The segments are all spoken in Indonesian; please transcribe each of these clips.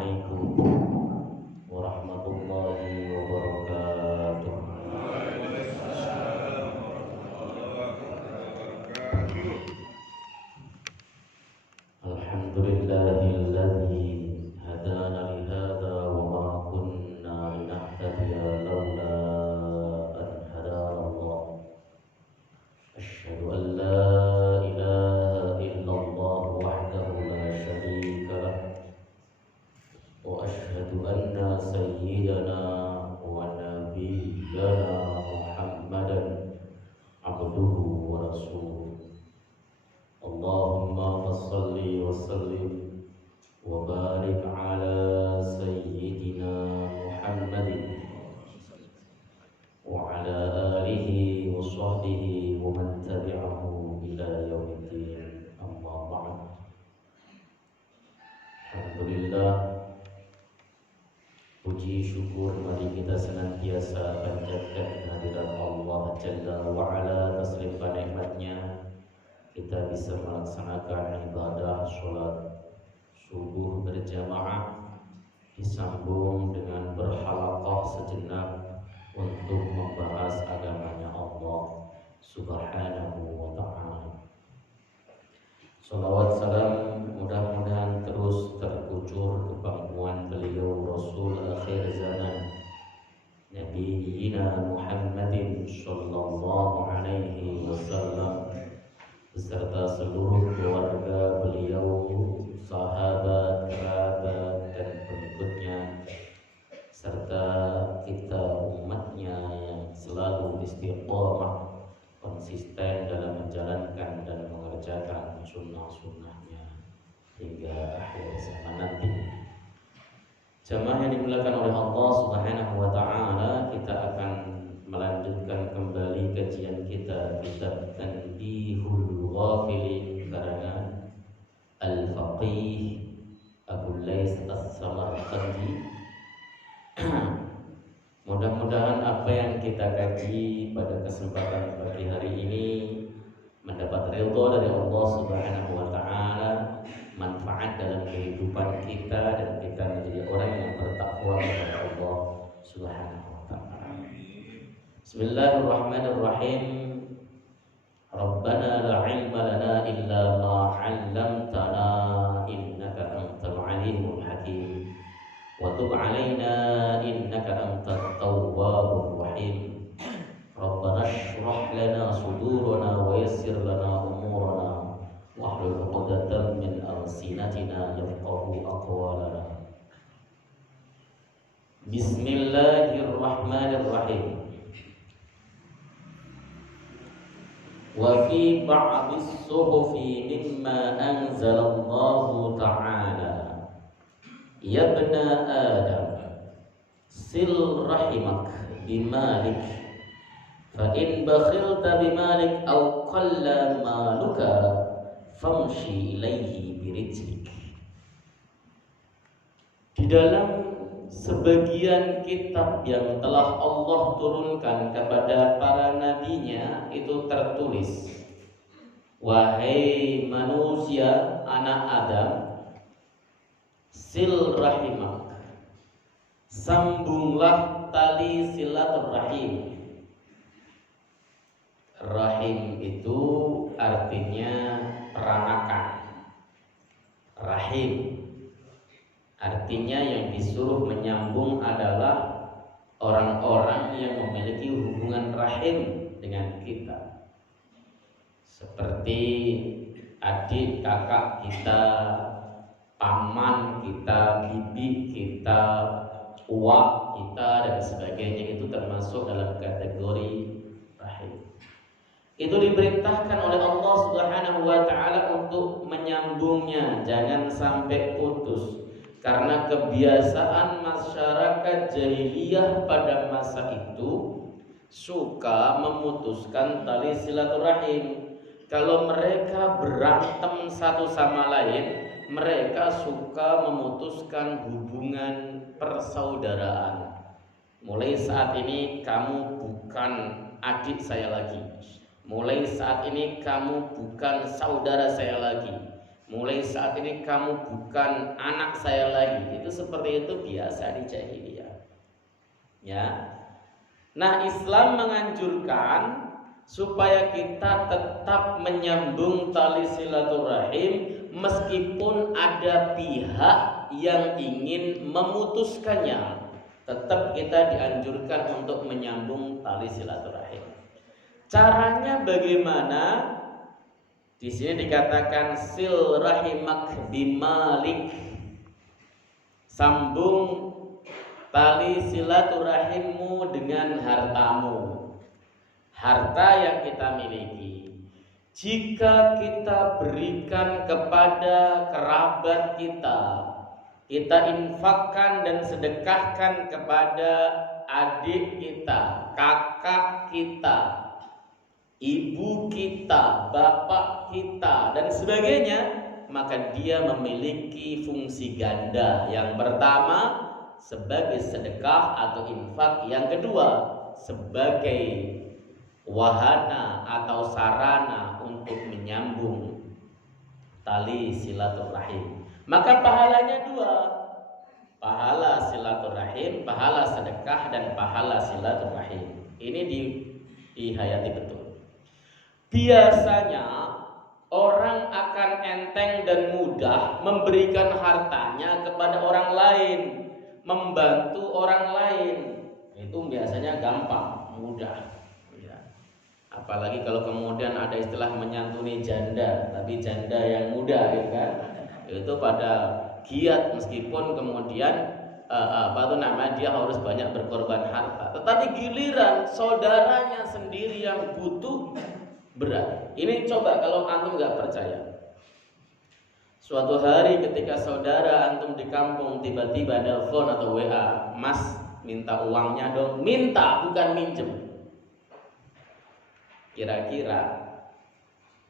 Assalamualaikum warahmatullahi wabarakatuh. Alhamdulillahilladzi hadana li hadza wa ma kunna linahtadiya laula an hadana Allah. Asyhadu an la ilaha illallah wahdahu la syarika lah wa asyhadu anna sayyidana wa nabiyyana Muhammadan abduhu wa rasuluh. Allahumma fassalli wa sallim wa barik ala sayyidina Muhammadin wa ala alihi wa sahbihi wa man tabi'ahu ila yaumiddin. Amma ba'd. Alhamdulillah, puji syukur mari kita senantiasa panjatkan kehadirat Allah Jalla wa Ala atas limpah nikmatnya kita bisa melaksanakan ibadah sholat subuh berjamaah disambung dengan berhalaqah sejenak untuk membahas agamanya Allah Subhanahu wa ta'ala. Salawat salam mudah-mudahan terus terkucur ke pangkuan beliau Rasul akhir zaman Nabiyyina Muhammadin sallallahu alaihi wasallam beserta seluruh keluarga beliau, sahabat, kerabat dan pengikutnya, serta kita umatnya yang selalu istiqomah konsisten dalam menjalankan dan mengerjakan sunnah-sunnahnya hingga akhir zaman nanti. Jamaah yang dimuliakan oleh Allah Subhanahu wa ta'ala, kita akan melanjutkan kembali kajian kita kitab Tanbihul Ghafilin karangan Al-Faqih Abu Lais As-Samarqandi. Mudah-mudahan apa yang kita kaji pada kesempatan pagi hari ini mendapat ridha dari Allah Subhanahu wa ta'ala, manfaat dalam kehidupan kita, dan kita menjadi orang yang bertakwa kepada Allah Subhanahu wa ta'ala. Bismillahirrahmanirrahim. Rabbana la ilma lana illa ma 'allamtana innaka antal alimul hakim. Wa tub 'alaina innaka antat tawwabur rahim. Rabbana shrah lana sudurana wa yassir lana umurana wahlul 'uqdatam min alsinatina yafqahu aqwalana. Bismillahirrahmanirrahim. Wa fi ba'dis suhufi mimma anzalallahu ta'ala ya ibna adam sil rahimak bimalik fa in bakhilta bimalik aw qalla maluka famshi ilaihi birijlik. Di dalam sebagian kitab yang telah Allah turunkan kepada para nabinya itu tertulis, wahai manusia anak Adam, sil rahimak, sambunglah tali silaturahim. Rahim itu artinya peranakan. Rahim artinya yang disuruh menyambung adalah orang-orang yang memiliki hubungan rahim dengan kita, seperti adik kakak kita, paman kita, bibi kita, uak kita dan sebagainya. Itu termasuk dalam kategori rahim. Itu diperintahkan oleh Allah Subhanahu wa ta'ala untuk menyambungnya, jangan sampai putus. Karena kebiasaan masyarakat jahiliyah pada masa itu suka memutuskan tali silaturahim. Kalau mereka berantem satu sama lain, mereka suka memutuskan hubungan persaudaraan. Mulai saat ini kamu bukan adik saya lagi. Mulai saat ini kamu bukan saudara saya lagi. mulai saat ini kamu bukan anak saya lagi. Itu seperti itu biasa di jahiliyah. Ya. Nah, Islam menganjurkan supaya kita tetap menyambung tali silaturahim meskipun ada pihak yang ingin memutuskannya. Tetap kita dianjurkan untuk menyambung tali silaturahim. Caranya bagaimana? Di sini dikatakan sil rahimak bimalik. Sambung tali silaturahimmu dengan hartamu. Harta yang kita miliki, jika kita berikan kepada kerabat kita, kita infakkan dan sedekahkan kepada adik kita, kakak kita, ibu kita, bapak kita, dan sebagainya, maka dia memiliki fungsi ganda. Yang pertama sebagai sedekah atau infak, yang kedua sebagai wahana atau sarana untuk menyambung tali silaturahim. Maka pahalanya dua, pahala silaturahim, pahala sedekah, dan pahala silaturahim. Ini dihayati betul. Biasanya orang akan enteng dan mudah memberikan hartanya kepada orang lain, membantu orang lain. Itu biasanya gampang, mudah. Apalagi kalau kemudian ada istilah menyantuni janda, tapi janda yang muda, ya kan? Itu pada giat meskipun kemudian dia harus banyak berkorban harta. Tetapi giliran saudaranya sendiri yang butuh, berat. Ini coba kalau antum nggak percaya. Suatu hari ketika saudara antum di kampung tiba-tiba nelpon atau WA, "Mas, minta uangnya dong." Minta, bukan minjem. Kira-kira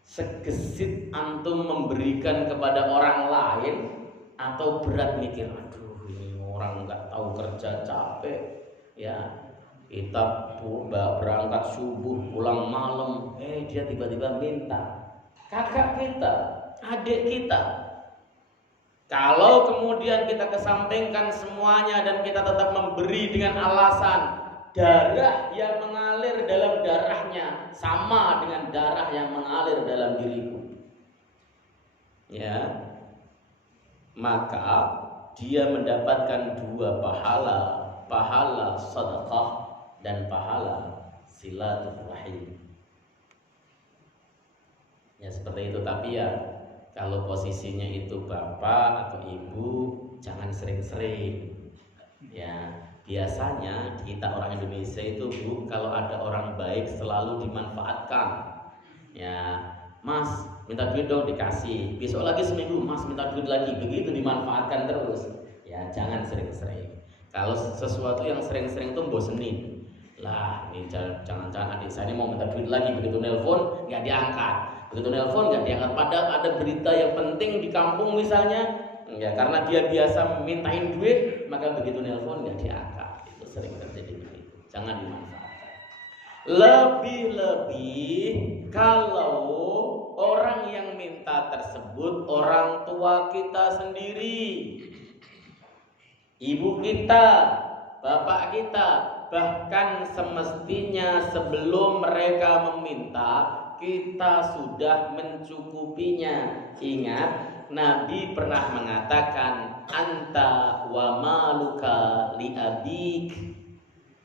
segesit antum memberikan kepada orang lain atau berat mikir, aduh ini orang nggak tahu kerja capek, ya kita berangkat subuh pulang malam, dia tiba-tiba minta. Kakak kita, adik kita. Kalau kemudian kita kesampingkan semuanya dan kita tetap memberi dengan alasan darah yang mengalir dalam darahnya sama dengan darah yang mengalir dalam diriku, ya, maka dia mendapatkan dua pahala, pahala sedekah dan pahala silaturahim. Ya seperti itu. Tapi ya kalau posisinya itu bapak atau ibu, jangan sering-sering. Ya biasanya kita orang Indonesia itu, Bu, kalau ada orang baik selalu dimanfaatkan. Ya, Mas, minta duit dong, dikasih. Besok lagi seminggu, Mas, minta duit lagi. Begitu dimanfaatkan terus. Ya, jangan sering-sering. Kalau sesuatu yang sering-sering itu bosenin. Lah, ini jangan-jangan adik saya ini mau minta duit lagi. Begitu nelpon, nggak diangkat. Begitu nelpon, nggak diangkat. Padahal ada berita yang penting di kampung misalnya. Ya, karena dia biasa mintain duit, maka begitu nelpon nggak diangkat. Itu sering terjadi begitu. Jangan dimanfaatkan. Lebih-lebih kalau orang yang minta tersebut orang tua kita sendiri, ibu kita, bapak kita, bahkan semestinya sebelum mereka meminta kita sudah mencukupinya. Ingat, Nabi pernah mengatakan, anta wa maluka li abik,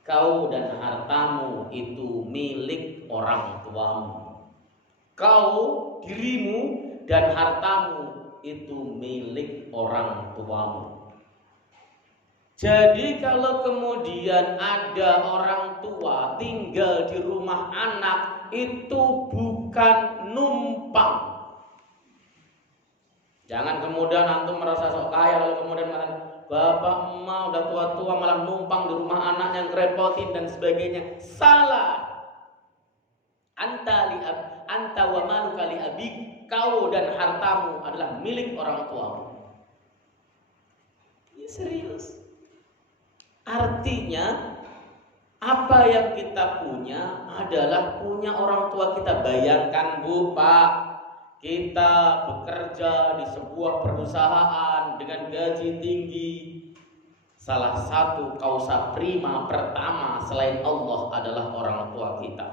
kau dan hartamu itu milik orang tuamu. Kau, dirimu dan hartamu itu milik orang tuamu. Jadi kalau kemudian ada orang tua tinggal di rumah anak, itu bukan numpang. Jangan kemudian antum merasa sok kaya lalu kemudian mengatakan, bapak emak udah tua-tua malah numpang di rumah anak yang kerepotin dan sebagainya. Salah. Anta wa maluka li abik, kau dan hartamu adalah milik orang tuamu. Ini serius. Artinya apa yang kita punya adalah punya orang tua kita. Bayangkan, Bu, Pak, kita bekerja di sebuah perusahaan dengan gaji tinggi, salah satu kausa prima pertama selain Allah adalah orang tua kita.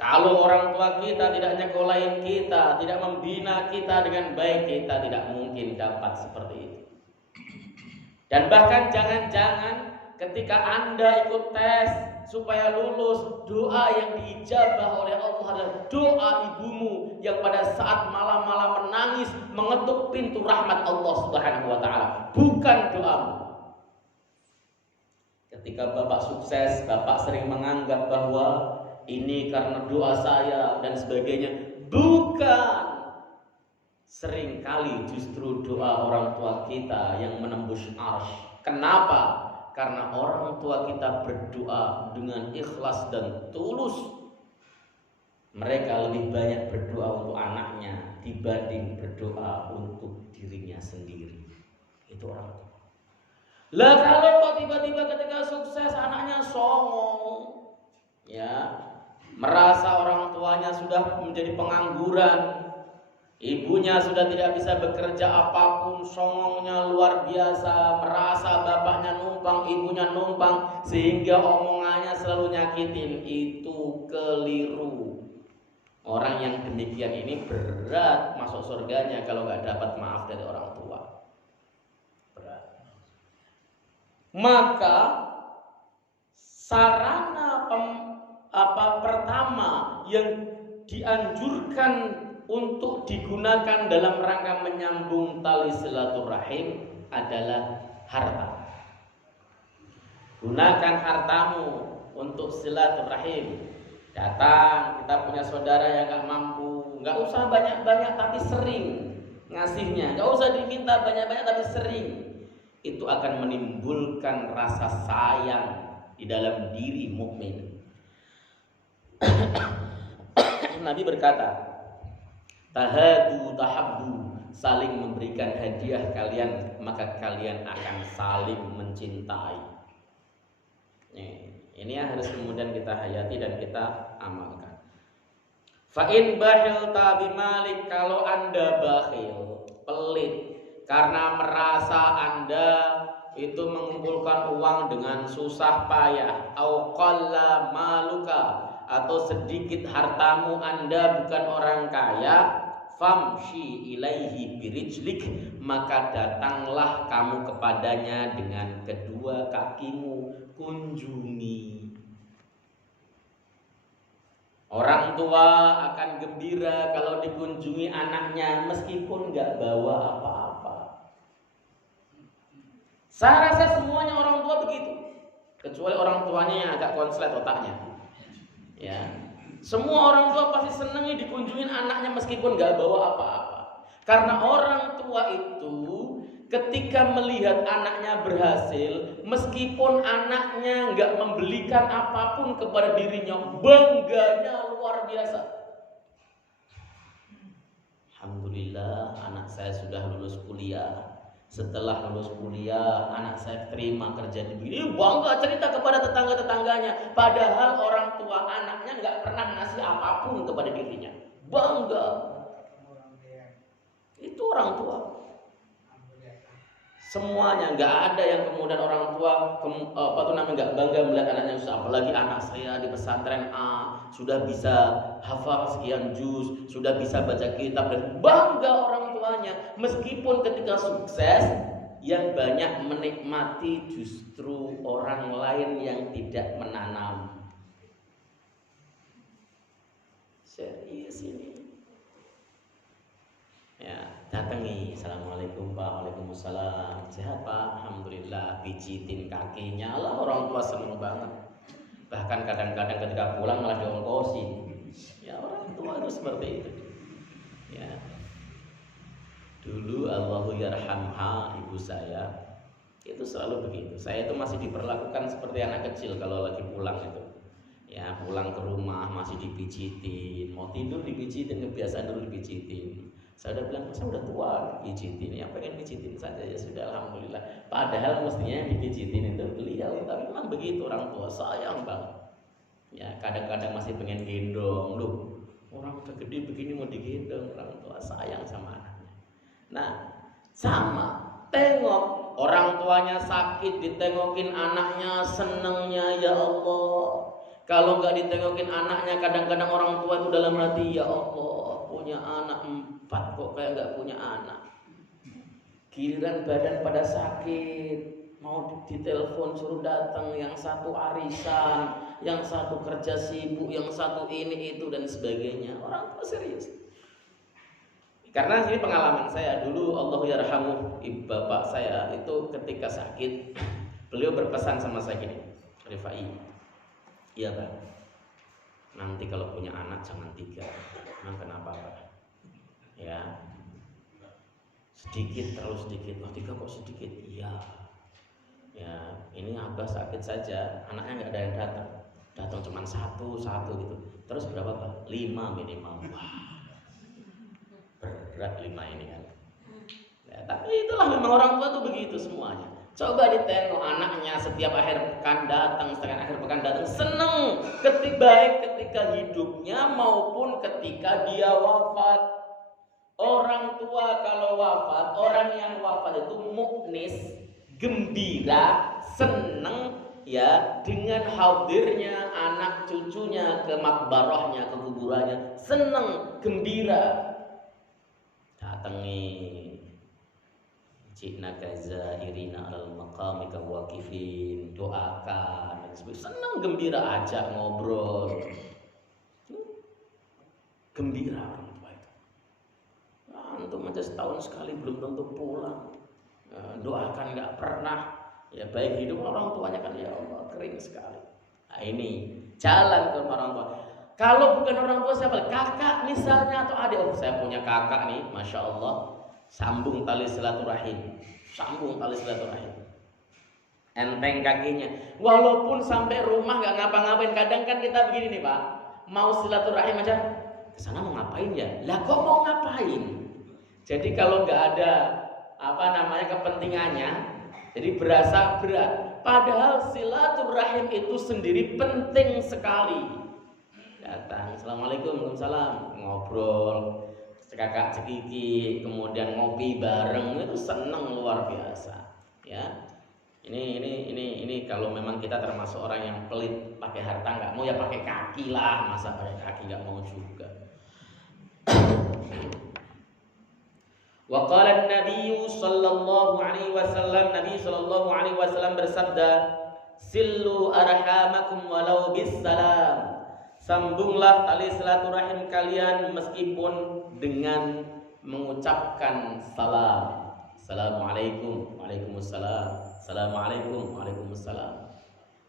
Kalau orang tua kita tidak nyekolahin kita, tidak membina kita dengan baik, kita tidak mungkin dapat seperti itu. Dan bahkan jangan-jangan ketika Anda ikut tes supaya lulus, doa yang diijabah oleh Allah adalah doa ibumu yang pada saat malam-malam menangis mengetuk pintu rahmat Allah Subhanahu wa taala, bukan doamu. Ketika Bapak sukses, Bapak sering menganggap bahwa ini karena doa saya dan sebagainya. Bukan. Seringkali justru doa orang tua kita yang menembus arsy. Kenapa? Karena orang tua kita berdoa dengan ikhlas dan tulus. Mereka lebih banyak berdoa untuk anaknya dibanding berdoa untuk dirinya sendiri. Itu orang tua. Lah kalau kok tiba-tiba ketika sukses anaknya songong, ya, merasa orang tuanya sudah menjadi pengangguran, ibunya sudah tidak bisa bekerja apapun, songongnya luar biasa, merasa bapaknya numpang, ibunya numpang, sehingga omongannya selalu nyakitin. Itu keliru. Orang yang demikian ini berat masuk surganya kalau nggak dapat maaf dari orang tua. Berat. Maka sarana pertama yang dianjurkan untuk digunakan dalam rangka menyambung tali silaturahim adalah harta. Gunakan hartamu untuk silaturahim. Datang, kita punya saudara yang gak mampu, gak usah banyak-banyak tapi sering ngasihnya, gak usah diminta banyak-banyak tapi sering. Itu akan menimbulkan rasa sayang di dalam diri mukmin. Nabi berkata, tahadu tahabbu, saling memberikan hadiah kalian, maka kalian akan saling mencintai. Ini yang harus kemudian kita hayati dan kita amalkan. Fa in bakhilta bimalik, kalau Anda bakhil, pelit karena merasa Anda itu mengumpulkan uang dengan susah payah, au qalla maluka, atau sedikit hartamu, Anda bukan orang kaya, famshi ilaihi birijlik, maka datanglah kamu kepadanya dengan kedua kakimu, kunjungi. Orang tua akan gembira kalau dikunjungi anaknya meskipun gak bawa apa-apa. Saya rasa semuanya orang tua begitu, kecuali orang tuanya yang agak konslet otaknya. Ya, semua orang tua pasti senangnya dikunjungin anaknya meskipun gak bawa apa-apa. Karena orang tua itu ketika melihat anaknya berhasil, meskipun anaknya gak membelikan apapun kepada dirinya, bangganya luar biasa. Alhamdulillah, anak saya sudah lulus kuliah. Setelah lulus kuliah, anak saya terima kerja di sini. Bangga cerita kepada tetangga-tetangganya. Padahal orang tua anaknya nggak pernah ngasih apapun kepada dirinya. Bangga. Itu orang tua. Semuanya, nggak ada yang kemudian orang tua nggak bangga melihat anaknya susah. Apalagi anak saya di pesantren A sudah bisa hafal sekian juz, sudah bisa baca kitab, dan bangga orang tuanya. Meskipun ketika sukses, yang banyak menikmati justru orang lain yang tidak menanam. Serius ini. Ya, datangi, assalamualaikum Pak, waalaikumsalam, sehat Pak, alhamdulillah, pijitin kakinya, lah orang tua seneng banget. Bahkan kadang-kadang ketika pulang malah diongkosin. Ya, orang tua itu seperti itu. Ya, dulu Allahu yarhamha, ibu saya itu selalu begitu. Saya itu masih diperlakukan seperti anak kecil kalau lagi pulang itu. Ya, pulang ke rumah masih dipijitin, mau tidur dipijitin, kebiasaan dulu dipijitin. Saya udah bilang, saya udah tua dipijitin, yang pengen pijitin saja, ya sudah, alhamdulillah. Padahal mestinya dipijitin itu beliau, tapi memang begitu orang tua, sayang banget. Ya, kadang-kadang masih pengen gendong, loh. Orang udah gede begini mau digendong, orang tua sayang sama anaknya. Nah, sama, tengok orang tuanya sakit, ditengokin anaknya, senengnya ya Allah. Kalau nggak ditengokin anaknya, kadang-kadang orang tua itu dalam hati, ya Allah, punya anak 4 kok kayak nggak punya anak. Giliran badan pada sakit, mau ditelepon suruh datang, yang satu arisan, yang satu kerja sibuk, yang satu ini itu dan sebagainya. Orang tua serius. Karena ini pengalaman saya dulu, Allah yarhamuh, ibu bapak saya itu ketika sakit, beliau berpesan sama saya gini, Rifai, iya Pak, nanti kalau punya anak jangan 3. Emang kenapa Pak? Ya, sedikit terus sedikit. Oh 3 kok sedikit? Iya. Ya, ini Abah sakit saja, anaknya nggak ada yang datang cuma satu gitu. Terus berapa Pak? 5 minimal. Wah, berat 5 ini kan. Ya, tapi itulah memang orang tua tuh begitu semuanya. Coba ditengok anaknya setiap akhir pekan datang, setengah akhir pekan datang, seneng baik ketika hidupnya maupun ketika dia wafat. Orang tua kalau wafat, orang yang wafat itu muknis, gembira, seneng ya dengan hadirnya anak cucunya ke makbarahnya, ke kuburannya, seneng, gembira. Datangi Jinaka zairina alal maqamika waqifin, doakan dan sebagainya. Senang gembira, ajak ngobrol. Gembira orang tua itu. Antum aja setahun sekali belum tentu pulang. Doakan nggak pernah. Ya baik hidup orang tuanya kan ya Allah kering sekali. Nah ini jalan ke orang tua. Kalau bukan orang tua siapa? Kakak misalnya atau adik. Oh saya punya kakak nih, masya Allah. Sambung tali silaturahim. Enteng kakinya. Walaupun sampai rumah nggak ngapa-ngapain. Kadang kan kita begini nih Pak, mau silaturahim aja, kesana mau ngapain ya? Lah kok mau ngapain? Jadi kalau nggak ada kepentingannya, jadi berasa berat. Padahal silaturahim itu sendiri penting sekali. Datang, assalamualaikum, waalaikumsalam, ngobrol. Kakak cekiki, kemudian ngopi bareng, itu seneng luar biasa. Ya, ini kalau memang kita termasuk orang yang pelit, pakai harta nggak mau ya pakai kaki lah, masa pakai kaki nggak mau juga. Wa qala an-nabiy sallallahu alaihi wasallam, Nabi sallallahu alaihi wasallam bersabda, sillu arhamakum walau bis salam. Sambunglah tali silaturahim kalian meskipun dengan mengucapkan salam. Assalamualaikum, waalaikumsalam. Assalamualaikum, waalaikumsalam.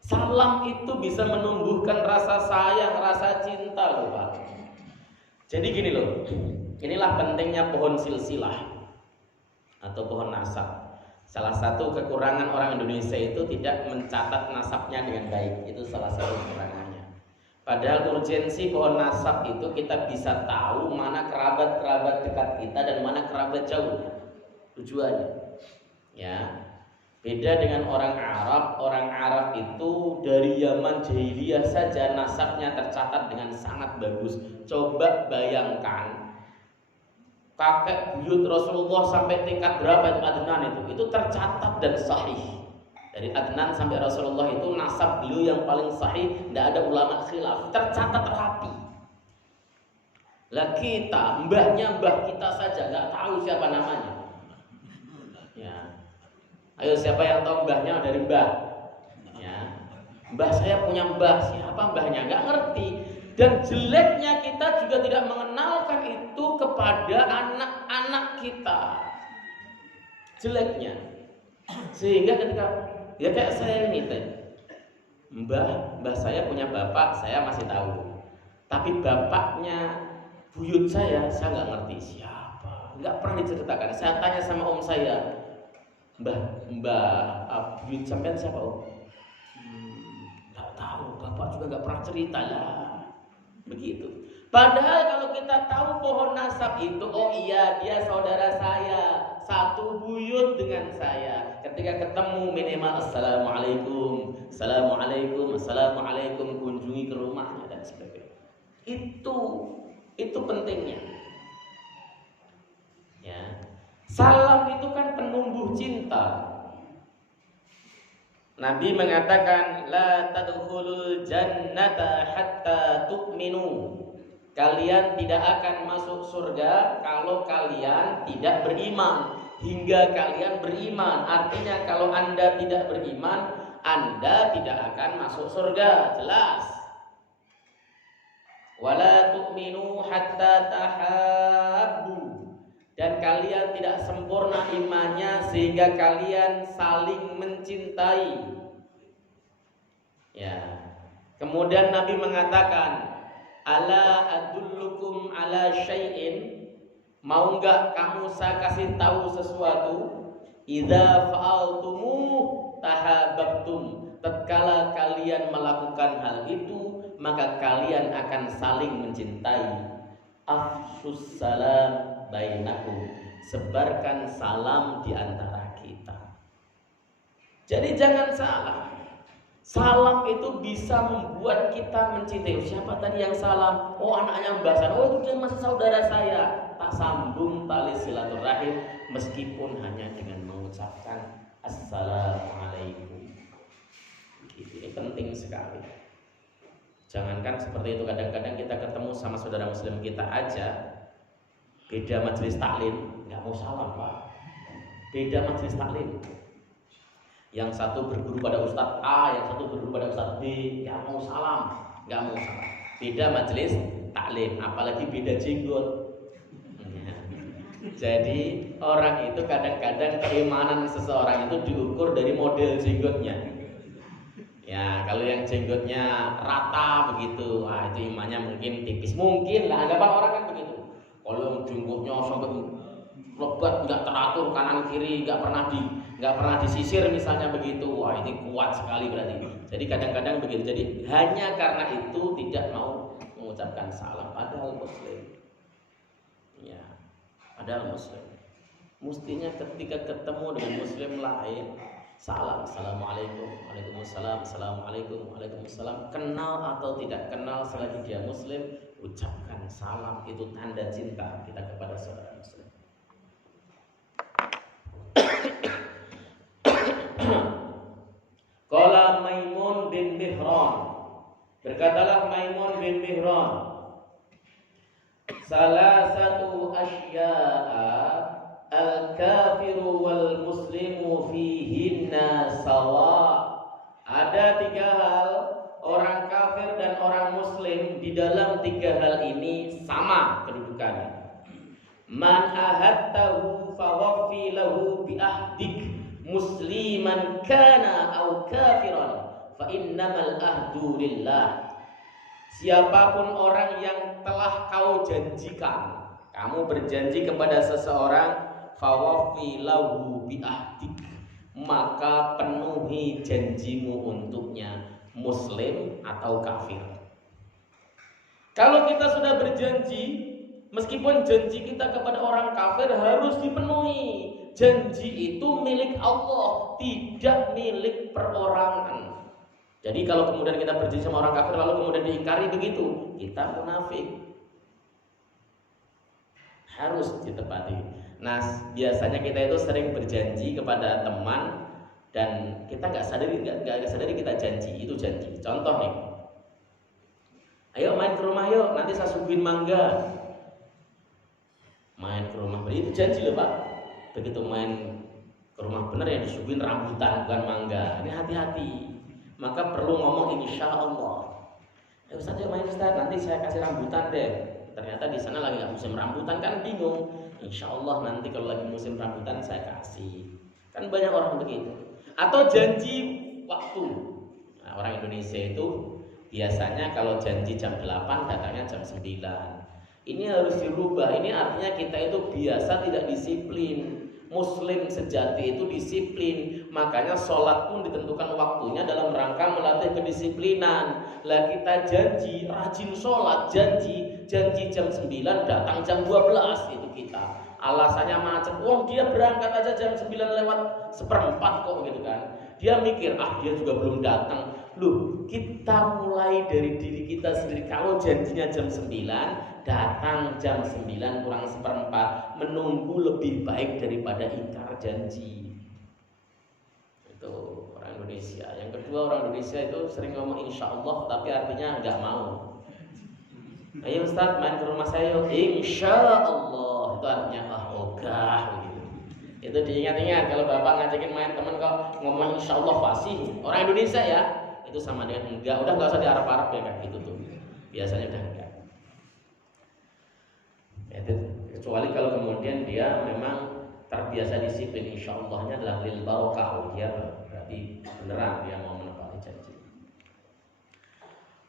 Salam itu bisa menumbuhkan rasa sayang, rasa cinta loh Pak. Jadi gini loh, inilah pentingnya pohon silsilah atau pohon nasab. Salah satu kekurangan orang Indonesia itu tidak mencatat nasabnya dengan baik. Itu salah satu kekurangannya. Padahal urgensi pohon nasab itu kita bisa tahu mana kerabat-kerabat dekat kita dan mana kerabat jauh. Tujuannya. Ya. Beda dengan orang Arab. Orang Arab itu dari zaman jahiliyah saja nasabnya tercatat dengan sangat bagus. Coba bayangkan kakek buyut Rasulullah sampai tingkat berapa itu Adnan itu tercatat dan sahih. Dari Adnan sampai Rasulullah itu nasab beliau yang paling sahih, tidak ada ulama khilaf, tercatat rapi. Lah kita, mbah kita saja nggak tahu siapa namanya. Ya, ayo siapa yang tahu mbahnya dari mbah? Ya, mbah saya punya mbah, siapa mbahnya? Nggak ngerti. Dan jeleknya kita juga tidak mengenalkan itu kepada anak-anak kita. Jeleknya, sehingga ketika ya kayak saya ini mbah saya punya bapak, saya masih tahu. Tapi bapaknya buyut saya nggak ngerti siapa, nggak pernah diceritakan. Saya tanya sama om saya, mbah buyut sampean siapa om? Nggak tahu, bapak juga nggak pernah cerita lah. Begitu. Padahal kalau kita tahu pohon nasab itu, oh iya dia saudara saya, satu buyut dengan saya. Ketika ketemu minimal assalamualaikum, assalamualaikum, assalamualaikum, kunjungi ke rumahnya dan sebagainya. Itu Itu pentingnya. Ya. Salam itu kan penumbuh cinta. Nabi mengatakan la tadkhulul jannata hatta tu'minu. Kalian tidak akan masuk surga kalau kalian tidak beriman. Hingga kalian beriman. Artinya kalau Anda tidak beriman, Anda tidak akan masuk surga. Jelas. Wala tu'minu hatta tahabbu. Dan kalian tidak sempurna imannya sehingga kalian saling mencintai. Ya. Kemudian Nabi mengatakan, ala adullukum ala syai'in, mau enggak kamu saya kasih tahu sesuatu? Idza fa'altumu tahabbtum. Tatkala kalian melakukan hal itu, maka kalian akan saling mencintai. Afsus salam bainakum, sebarkan salam di antara kita. Jadi jangan salah. Salam itu bisa membuat kita mencintai. Siapa tadi yang salam? Oh, anaknya Mbak San. Oh, itu dia masih saudara saya. Tak sambung tali silaturahim meskipun hanya dengan mengucapkan assalamualaikum. Ini penting sekali. Jangankan seperti itu, kadang-kadang kita ketemu sama saudara muslim kita aja, beda majelis taklim, nggak mau salam Pak. Beda majelis taklim. Yang satu berguru pada Ustadz A, yang satu berguru pada Ustadz B, nggak mau salam, nggak mau salam. Beda majelis taklim, apalagi beda jenggot. Jadi orang itu kadang-kadang keimanan seseorang itu diukur dari model jenggotnya. Ya, kalau yang jenggotnya rata begitu, wah itu imannya mungkin tipis. Mungkin lah, anggapan orang kan begitu. Kalau yang jenggotnya sampai lebat, nggak teratur kanan kiri, nggak pernah disisir misalnya begitu, wah ini kuat sekali berarti. Jadi kadang-kadang begitu. Jadi hanya karena itu tidak mau mengucapkan salam, padahal muslim. Ya, padahal muslim. Mestinya ketika ketemu dengan muslim lain, salam, assalamualaikum, waalaikumsalam, assalamualaikum, waalaikumsalam. Kenal atau tidak kenal, selagi dia muslim, ucapkan salam. Itu tanda cinta kita kepada saudara muslim. Qala Maimun bin Mihran, berkatalah Maimun bin Mihran, salah satu asya'a al-kafiru wal muslimu fihinna sawa. Ada 3 hal, orang kafir dan orang muslim di dalam 3 hal ini sama kedudukannya. Man ahadtahu fawaffi lahu bi ahdik, musliman kana au kafiran, fa innamal ahdu lillah. Siapapun orang yang telah kau janjikan, kamu berjanji kepada seseorang, fawaffi lahu bi ahdik, maka penuhi janjimu untuknya, muslim atau kafir. Kalau kita sudah berjanji, meskipun janji kita kepada orang kafir harus dipenuhi. Janji itu milik Allah, tidak milik perorangan. Jadi kalau kemudian kita berjanji sama orang kafir lalu kemudian diingkari begitu, kita munafik. Harus ditepati. Nah, biasanya kita itu sering berjanji kepada teman dan kita nggak sadari kita janji, itu janji. Contoh nih, ayo main ke rumah yuk, nanti saya suguhin mangga. Main ke rumah, itu janji loh Pak. Begitu main ke rumah benar yang disuguhin rambutan bukan mangga. Ini hati-hati. Maka perlu ngomong insya Allah. Ustaz yuk main Ustaz, nanti saya kasih rambutan deh. Ternyata di sana lagi nggak musim rambutan, kan bingung. Insya Allah nanti kalau lagi musim rambutan saya kasih. Kan banyak orang begitu. Atau janji waktu. Nah, orang Indonesia itu biasanya kalau janji jam 8 datangnya jam 9. Ini harus dirubah. Ini artinya kita itu biasa tidak disiplin. Muslim sejati itu disiplin. Makanya sholat pun ditentukan waktunya dalam rangka melatih kedisiplinan. Lah kita janji rajin sholat, janji jam 9 datang jam 12 itu kita. Alasannya macet. Wong dia berangkat aja jam 9 lewat 1/4 kok gitu kan. Dia mikir dia juga belum datang. Loh, kita mulai dari diri kita sendiri. Kalau janjinya jam 9, datang jam 9 kurang seperempat, menunggu lebih baik daripada ingkar janji. Itu orang Indonesia. Yang kedua, orang Indonesia itu sering ngomong insya Allah tapi artinya nggak mau. Ayo Ustaz main ke rumah saya yuk. Insya Allah itu artinya ogah begitu. Itu diingat-ingat kalau bapak ngajakin main teman kok ngomong insya Allah fasih. Orang Indonesia ya itu sama dengan enggak. Udah nggak usah diharap-harap ya kayak gitu tuh. Biasanya udah enggak. Itu kecuali kalau kemudian dia memang terbiasa disiplin, insya Allahnya adalah lil barokah, dia berarti beneran dia mau menepati janji.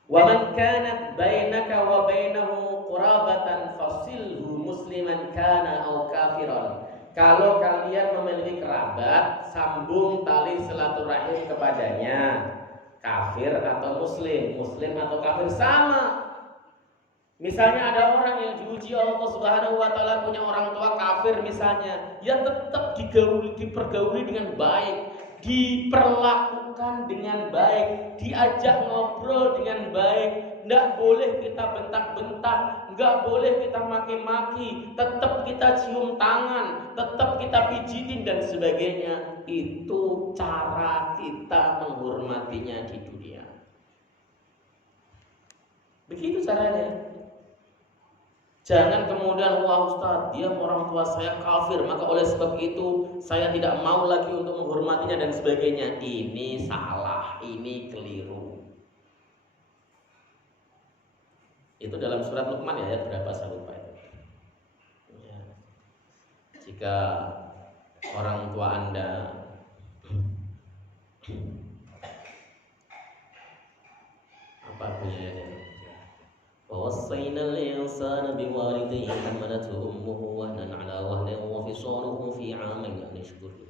Wa man kanat bainaka wa bainahu qurabatan fasilhu musliman kana aw kafiran. Kalau kalian memiliki kerabat, sambung tali silaturahim kepadanya, kafir atau muslim, muslim atau kafir sama. Misalnya ada orang yang diuji Allah Subhanahu wa taala punya orang tua kafir misalnya, ya tetap dipergauli dengan baik, diperlakukan dengan baik, diajak ngobrol dengan baik, enggak boleh kita bentak-bentak, enggak boleh kita maki-maki, tetap kita cium tangan, tetap kita pijitin dan sebagainya. Itu cara kita menghormatinya di dunia. Begitu caranya. Jangan kemudian wah Ustaz, dia orang tua saya kafir, maka oleh sebab itu saya tidak mau lagi untuk menghormatinya dan sebagainya. Ini salah, ini keliru. Itu dalam surat Luqman ya, ayat berapa saya lupa itu. Ya. Jika orang tua Anda apa bunyinya? ووصينا الإنسان بوالديه حملته أمه وهنا على وهن وفصاله في عامين أن اشكر لي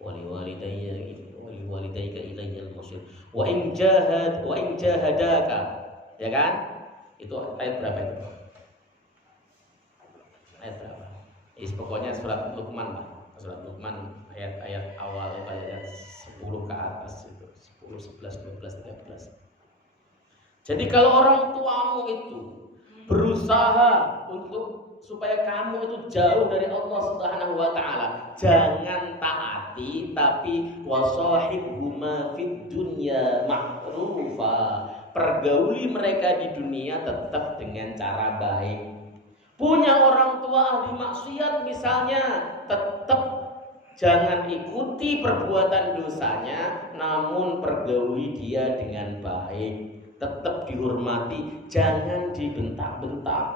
ولوالديك إلي المصير وإن جاهداك, ya kan? Itu ayat berapa itu? Ayat berapa? Pokoknya surat Luqman lah. Surat Luqman ayat awal itu ayat 10 ke atas itu 10, 11, 12, 13. Jadi kalau orang tuamu itu berusaha untuk supaya kamu itu jauh dari Allah Subhanahu wa taala, jangan taati, tapi wasahibhuma fid dunya ma'rufa. Pergauli mereka di dunia tetap dengan cara baik. Punya orang tua ahli maksiat misalnya, tetap jangan ikuti perbuatan dosanya, namun pergauli dia dengan baik. Tetap dihormati, jangan dibentak-bentak.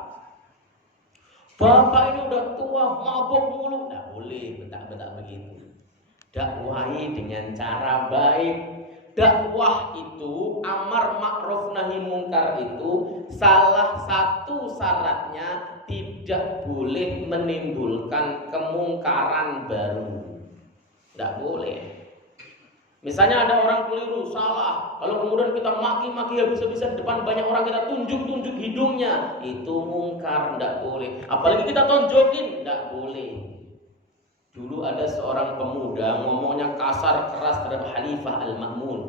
Bapak ini udah tua, mabuk mulu, nggak boleh bentak-bentak begitu. Dakwahi dengan cara baik. Dakwah itu, amar ma'ruf nahi mungkar itu, salah satu syaratnya tidak boleh menimbulkan kemungkaran baru. Nggak boleh. Misalnya ada orang keliru, salah, kalau kemudian kita maki-maki habis-habisan depan banyak orang, kita tunjuk-tunjuk hidungnya, itu mungkar, tidak boleh. Apalagi kita tonjokin, tidak boleh. Dulu ada seorang pemuda ngomongnya kasar keras terhadap Khalifah Al-Ma'mun.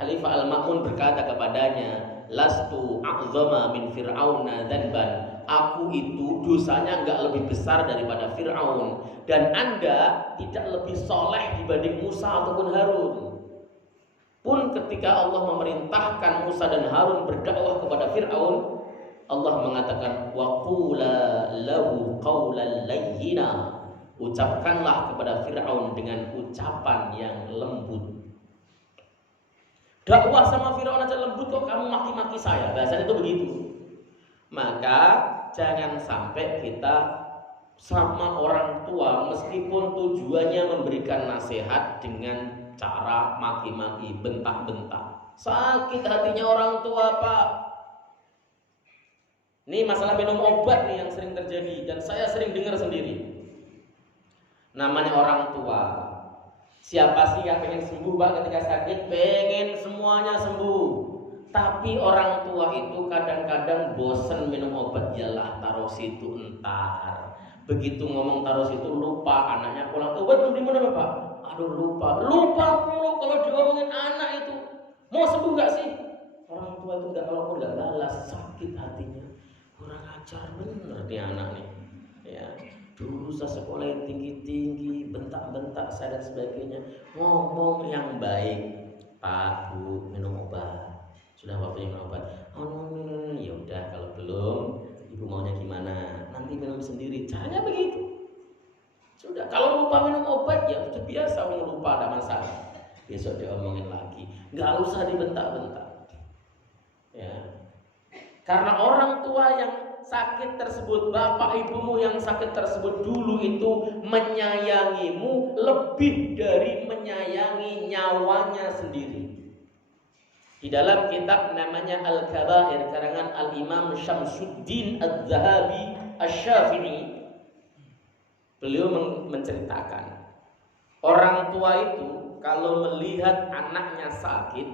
Khalifah Al-Ma'mun berkata kepadanya, lastu a'zama min fir'auna dzanban. Aku itu dosanya enggak lebih besar daripada Fir'aun, dan Anda tidak lebih soleh dibanding Musa ataupun Harun. Pun ketika Allah memerintahkan Musa dan Harun berdakwah kepada Fir'aun, Allah mengatakan wa qula lahu qawlan layyina. Ucapkanlah kepada Fir'aun dengan ucapan yang lembut. Dakwah sama Fir'aun aja lembut, kok kamu maki-maki saya? Bahasanya itu begitu. Maka jangan sampai kita sama orang tua meskipun tujuannya memberikan nasihat dengan cara maki-maki, bentak-bentak. Sakit hatinya orang tua, Pak. Ini masalah minum obat nih yang sering terjadi dan saya sering dengar sendiri. Namanya orang tua. Siapa sih yang pengen sembuh, Pak, ketika sakit? Pengen semuanya sembuh. Tapi orang tua itu kadang-kadang bosen minum obat, yalah taruh situ entar. Begitu ngomong taruh situ lupa, anaknya pulang, obat belum dimana Bapak? Aduh lupa mulu kalau diomongin anak itu. Mau sembuh gak sih? Orang tua itu gak, kalau nggak balas sakit hatinya. Kurang ajar bener nih anak nih. Ya, dulu saya sekolah yang tinggi-tinggi, bentak-bentak saya dan sebagainya. Ngomong yang baik, Pak, Bu, minum obat. Sudah waktunya minum obat. Oh, ya udah kalau belum, Ibu maunya gimana? Nanti minum sendiri. Caranya begitu. Sudah, kalau lupa minum obat ya itu biasa, lupa ada masalah. Besok diomongin lagi. Nggak usah dibentak-bentak. Ya. Karena orang tua yang sakit tersebut, bapak ibumu yang sakit tersebut dulu itu menyayangimu lebih dari menyayangi nyawanya sendiri. Di dalam kitab namanya Al-Kabair karangan Al-Imam Syamsuddin Az-Zahabi Asy-Syafi'i, beliau menceritakan orang tua itu kalau melihat anaknya sakit,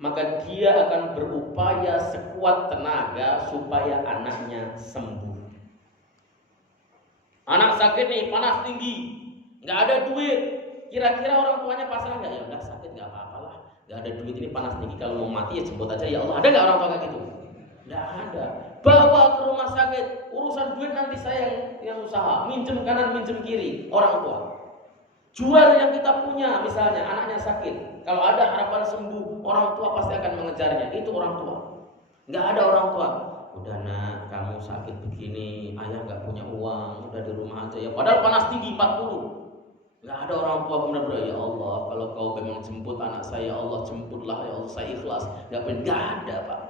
maka dia akan berupaya sekuat tenaga supaya anaknya sembuh. Anak sakit nih, panas tinggi, nggak ada duit. Kira-kira orang tuanya pasrah nggak? Ya udah sakit nggak apa-apa lah, nggak ada duit ini panas tinggi, kalau mau mati ya jemput aja ya Allah. Ada nggak orang tua kayak gitu? Nggak ada. Bawa ke rumah sakit, urusan duit nanti saya yang usaha, minjem kanan minjem kiri orang tua. Jual yang kita punya, misalnya anaknya sakit, kalau ada harapan sembuh, orang tua pasti akan mengejarnya. Itu orang tua. Nggak ada orang tua. Udah nak, kamu sakit begini, ayah nggak punya uang, udah di rumah aja ya. Padahal panas tinggi 40. Nggak ada orang tua benar-benar, ya Allah, kalau kau memang jemput anak saya, ya Allah jemputlah, ya Allah saya ikhlas. Nggak ada Pak.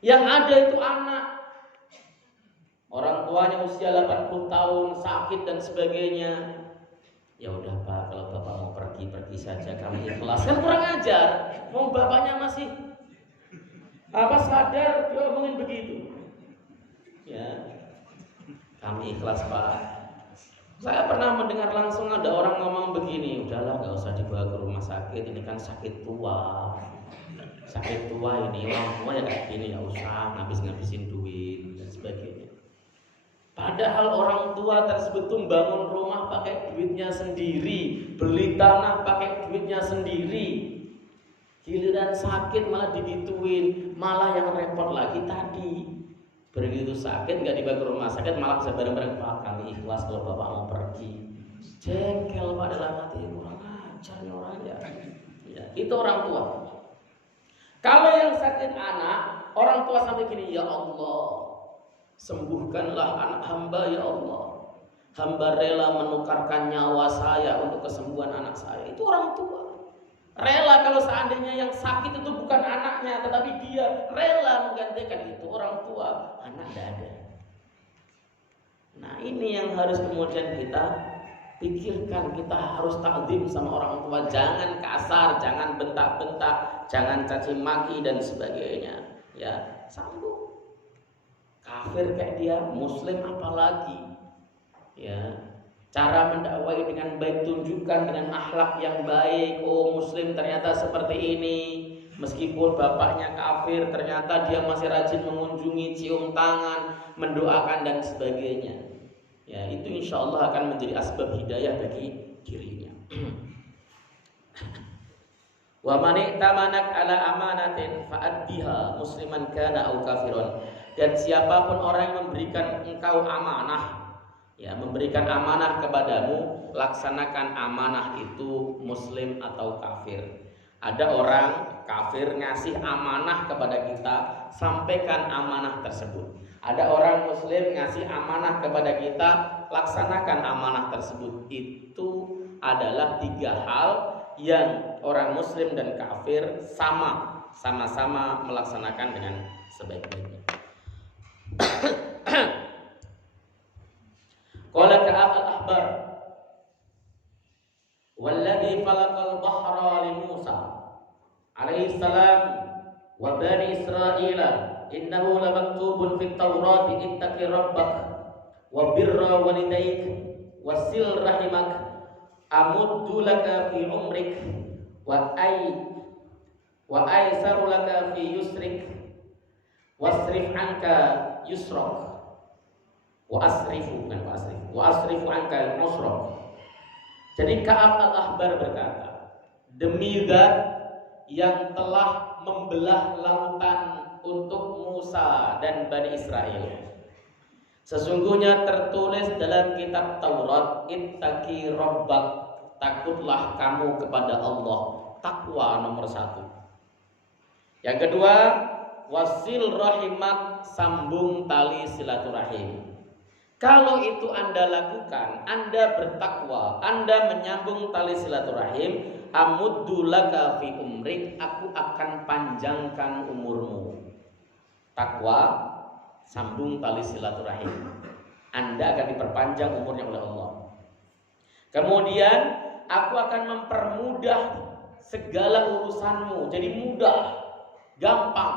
Yang ada itu anak. Orang tuanya usia 80 tahun, sakit dan sebagainya. Ya udah Pak, kalau Bapak mau pergi saja, kami ikhlas. Kan kurang ajar. Mau bapaknya masih sadar dia ngomongin begitu. Ya, kami ikhlas Pak. Saya pernah mendengar langsung ada orang ngomong begini, udahlah nggak usah dibawa ke rumah sakit, ini kan sakit tua. Sakit tua ini, orang tua ya kayak gini, nggak usah ngabisin duit dan sebagainya. Padahal orang tua tersebut tuh bangun rumah pakai duitnya sendiri, beli tanah pakai duitnya sendiri. Giliran sakit malah digituin, malah yang repot lagi tadi. Begitu sakit nggak dibawa ke rumah sakit, malah bisa bareng-bareng, Pak kami ikhlas kalau Bapak mau pergi. Jengkel Pak dalam hati, kurang ajar nih orang ya. Itu orang tua. Kalau yang sakit anak, orang tua sampai gini, ya Allah, sembuhkanlah anak hamba ya Allah. Hamba rela menukarkan nyawa saya untuk kesembuhan anak saya. Itu orang tua. Rela kalau seandainya yang sakit itu bukan anaknya, tetapi dia rela menggantikan, itu orang tua. Anak tidak ada. Nah ini yang harus kemudian kita pikirkan. Kita harus takdim sama orang tua. Jangan kasar, jangan bentak-bentak, jangan caci maki dan sebagainya. Ya, sambung. Kafir kayak dia, muslim apalagi. Ya, cara mendakwai dengan baik, tunjukkan dengan akhlak yang baik. Oh, muslim ternyata seperti ini. Meskipun bapaknya kafir, ternyata dia masih rajin mengunjungi, cium tangan, mendoakan dan sebagainya. Ya, itu insya Allah akan menjadi asbab hidayah bagi dirinya. Wa man i'tamanak ala amanatin fa'addiha musliman kana au kafiron. Dan siapapun orang yang memberikan engkau amanah, ya, memberikan amanah kepadamu, laksanakan amanah itu muslim atau kafir. Ada orang kafir ngasih amanah kepada kita, sampaikan amanah tersebut. Ada orang muslim ngasih amanah kepada kita, laksanakan amanah tersebut. Itu adalah 3 hal yang orang muslim dan kafir sama-sama melaksanakan dengan sebaik-baiknya. Qala Ka'ab al-Ahbar walladhi falaqal bahra li Musa alaihi salam wa bani Israila innahu lamaktubun fit Tawrati ittaqi rabbak wa birra walidayk wasil rahimak amuddu laka fi umrik wa aisaru laka fi yusrik wasrif anka yusrak wa asrifu anka yusrak. Jadi Ka'ab al-Ahbar berkata, demi Zat yang telah membelah lautan untuk Musa dan Bani Israel, Sesungguhnya tertulis dalam kitab Taurat, ittaqi rabbak, takutlah kamu kepada Allah. Takwa nomor 1. Yang kedua, wasil rahimak, sambung tali silaturahim. Kalau itu Anda lakukan, Anda bertakwa, Anda menyambung tali silaturahim, amuddu laka fi umrik, aku akan panjangkan umurmu. Takwa, sambung tali silaturahim, Anda akan diperpanjang umurnya oleh Allah. Kemudian aku akan mempermudah segala urusanmu, jadi mudah, gampang,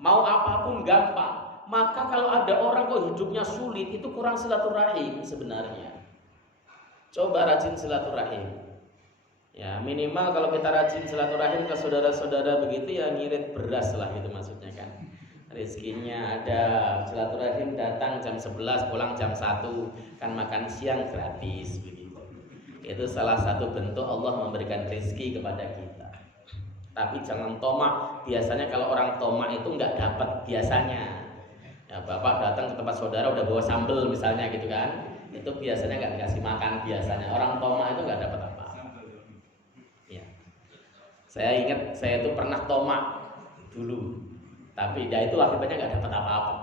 mau apapun gampang. Maka kalau ada orang kok hidupnya sulit, itu kurang silaturahim sebenarnya. Coba rajin silaturahim. Ya minimal kalau kita rajin silaturahim ke saudara-saudara begitu ya, ngirit beras lah gitu maksudnya kan. Rezekinya ada, silaturahim datang jam 11 pulang jam 1, kan makan siang gratis begitu. Itu salah satu bentuk Allah memberikan rezeki kepada kita. Tapi jangan tomak. Biasanya kalau orang tomak itu nggak dapat biasanya. Ya, bapak datang ke tempat saudara udah bawa sambel misalnya gitu kan, itu biasanya nggak dikasih makan biasanya. Orang tomak itu nggak dapat apa-apa. Ya. Saya ingat saya itu pernah tomak dulu, tapi dia itu akibatnya nggak dapat apa-apa.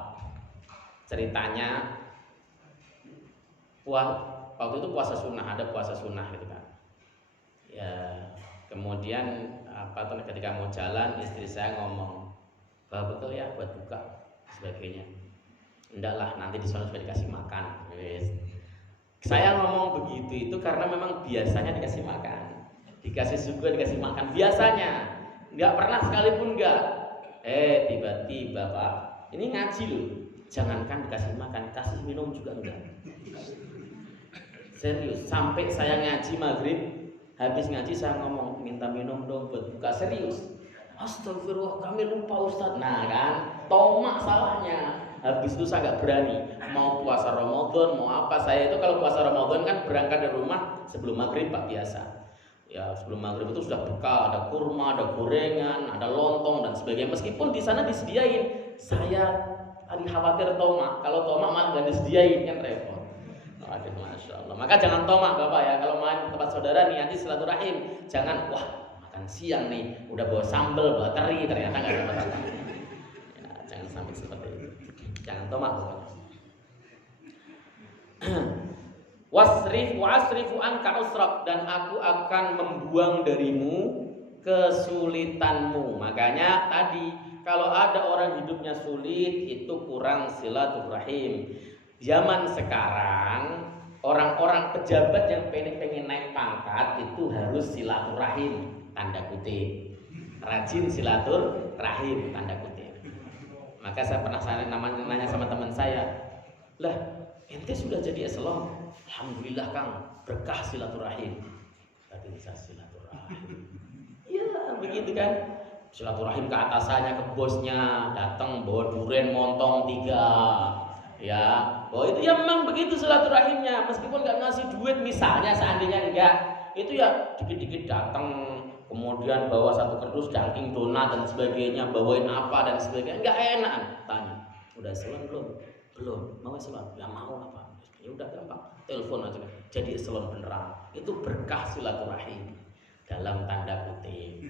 Ceritanya, waktu itu puasa sunnah, ada puasa sunnah gitu kan. Ya, kemudian ketika mau jalan istri saya ngomong, bawa bekal ya buat buka sebagainya. Enggak nanti di sana sudah dikasih makan. Saya ngomong begitu itu karena memang biasanya dikasih makan, dikasih suguh, dikasih makan biasanya, nggak pernah sekalipun nggak. Tiba-tiba Pak, ini ngaji loh, jangankan dikasih makan, kasih minum juga enggak. Serius, sampai saya ngaji maghrib, habis ngaji saya ngomong minta minum dong buat buka. Serius, astagfirullah kami lupa Ustadz. Nah kan, tomak salahnya. Habis itu saya nggak berani mau puasa Ramadan mau apa. Saya itu kalau puasa Ramadan kan berangkat dari rumah sebelum maghrib Pak, biasa. Ya sebelum maghrib itu sudah bekal, ada kurma, ada gorengan, ada lontong dan sebagainya. Meskipun di sana disediain, saya tadi khawatir tomak. Kalau tomak malah nggak disediain kan repot. Aduh, masya Allah. Maka jangan tomak Bapak ya. Kalau main tempat saudara nih nanti silaturahim, jangan makan siang nih udah bawa sambal, bawa teri, ternyata nggak dapat apa. Ya, jangan sampai seperti itu. Jangan tomak. Wasrifu anka usrak, dan aku akan membuang darimu kesulitanmu. Makanya tadi kalau ada orang hidupnya sulit itu kurang silaturahim. Zaman sekarang orang-orang pejabat yang pengen naik pangkat itu harus silaturahim, tanda kutip. Rajin silaturahim, tanda kutip. Maka saya pernah nanya sama teman saya, lah ente sudah jadi eselon, alhamdulillah Kang, berkah silaturahim. Tapi bisa silaturahim, ya begitu kan. Silaturahim ke atasannya, ke bosnya, datang bawa durian montong 3, ya. Oh itu ya memang begitu silaturahimnya, meskipun nggak ngasih duit misalnya, seandainya enggak, itu ya dikit-dikit datang. Kemudian bawa 1 kardus daging, donat dan sebagainya, bawain apa dan sebagainya, enggak enak. Tanya, udah eselon belum? Belum. Mau eselon? Ya mau apa? Ya udah gampang, telepon aja. Jadi eselon beneran. Itu berkah silaturahim dalam tanda kutip.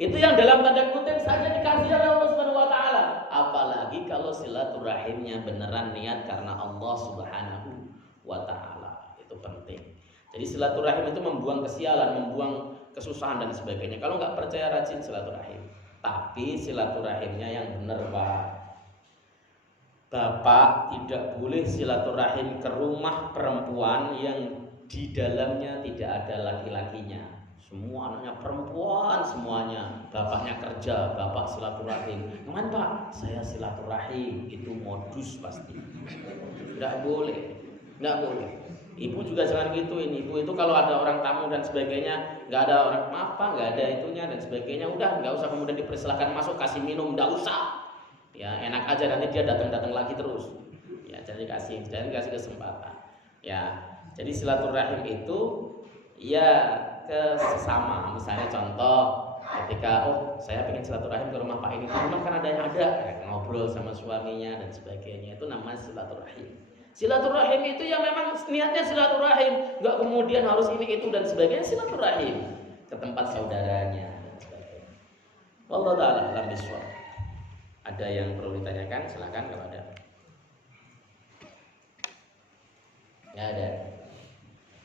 Itu yang dalam tanda kutip saja dikasih oleh Allah Subhanahu wa taala. Apalagi kalau silaturahimnya beneran niat karena Allah Subhanahu wa taala. Itu penting. Jadi silaturahim itu membuang kesialan, membuang kesusahan dan sebagainya. Kalau nggak percaya rajin silaturahim. Tapi silaturahimnya yang benar Pak. Bapak tidak boleh silaturahim ke rumah perempuan yang di dalamnya tidak ada laki-lakinya. Semua anaknya perempuan semuanya. Bapaknya kerja, bapak silaturahim. Kemana Pak? Saya silaturahim. Itu modus pasti. Nggak boleh. Nggak boleh. Ibu juga jangan gituin. Ibu itu kalau ada orang tamu dan sebagainya, nggak ada orang apa, nggak ada itunya dan sebagainya, udah nggak usah kemudian dipersilahkan masuk, kasih minum, nggak usah. Ya enak aja, nanti dia datang lagi terus. Ya jadi kasih kesempatan. Ya jadi silaturahim itu ya ke sesama. Misalnya contoh Ketika saya pengen silaturahim ke rumah Pak ini, di rumah kan ada yang ada, ngobrol sama suaminya dan sebagainya, itu namanya silaturahim. Silaturahim itu ya memang niatnya silaturahim, nggak kemudian harus ini itu dan sebagainya. Silaturahim ke tempat saudaranya dan sebagainya. Wallahu ta'ala alam bishawab. Ada yang perlu ditanyakan? Silakan kalau ada. Nggak ada.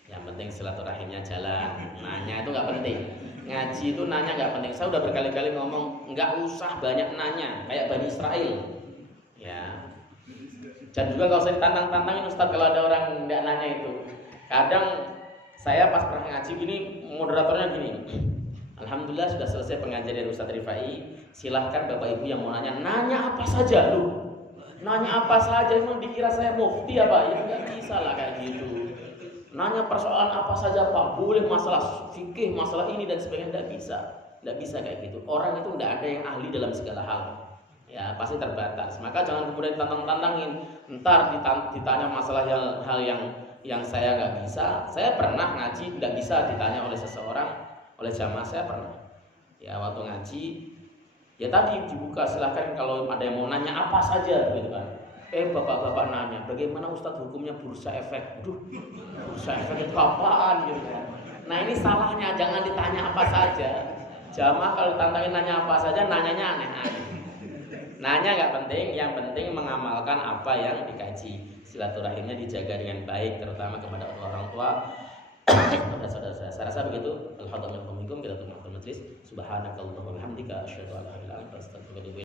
Yang penting silaturahimnya jalan. Nanya itu nggak penting. Ngaji itu nanya nggak penting. Saya udah berkali-kali ngomong nggak usah banyak nanya kayak Bani Israel. Ya. Dan juga kalau saya tantangin Ustaz kalau ada orang nggak nanya itu. Kadang saya pas pernah ngaji gini, moderatornya gini. Alhamdulillah sudah selesai pengajian dari Ustaz Rifai. Silahkan Bapak Ibu yang mau nanya apa saja lu. Nanya apa saja, emang dikira saya mufti apa? Ya nggak bisa lah kayak gitu. Nanya persoalan apa saja Pak, boleh masalah fikih, masalah ini dan sebagainya, tidak bisa kayak gitu. Orang itu tidak ada yang ahli dalam segala hal, ya pasti terbatas. Maka jangan kemudian tantangin, ntar ditanya masalah hal yang saya nggak bisa. Saya pernah ngaji tidak bisa ditanya oleh seseorang, oleh jamaah saya pernah. Ya waktu ngaji, ya tadi dibuka silahkan kalau ada yang mau nanya apa saja, gitu kan. Bapak-bapak nanya, bagaimana Ustadz hukumnya bursa efek? Aduh, bursa efek itu apaan gitu kan. Nah ini salahnya, jangan ditanya apa saja. Jamaah kalau ditantangin nanya apa saja, nanyanya aneh-aneh. Nanya nggak penting, yang penting mengamalkan apa yang dikaji. Silaturahimnya dijaga dengan baik, terutama kepada orang tua, kepada saudara-saudara. Saya rasa begitu. Alhamdulillah, kita tutup majlis. Subhanakallahumma wa bihamdika asyhadu an la ilaha illa anta astaghfiruka wa atubu ilaik.